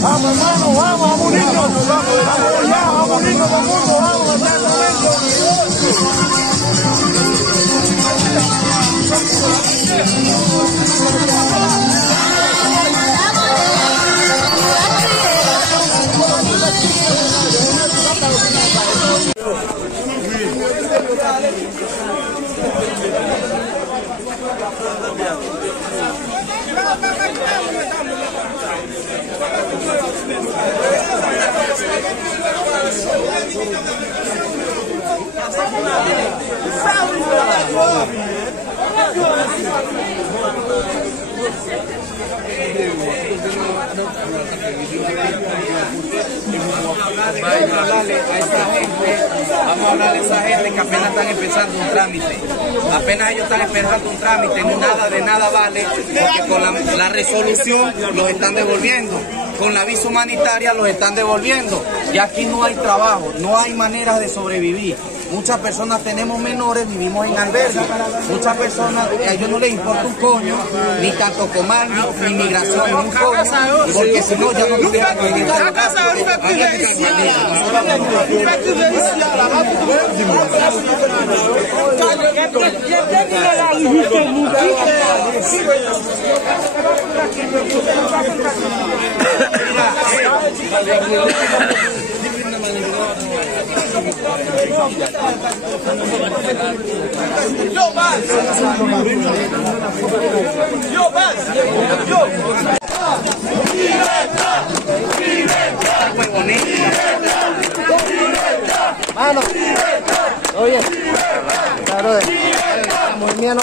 Vamos, hermano, vamos, vamos, niños. Vamos ya, vamos, niños, vamos, Vamos a hablarle a esa gente que apenas están empezando un trámite. Apenas ellos están empezando un trámite, nada de nada vale, porque con la resolución los están devolviendo. Con la visa humanitaria los están devolviendo. Y aquí no hay trabajo, no hay maneras de sobrevivir. Muchas personas tenemos menores, vivimos en albergues. Muchas personas, a ellos no les importa un coño, ni tanto comar, ni migración, ni un coño, porque si no, ya no les dejan vivir. Yo más. Yo más. Yo. Muy bonito. Mano, oye, claro, muy bien, no.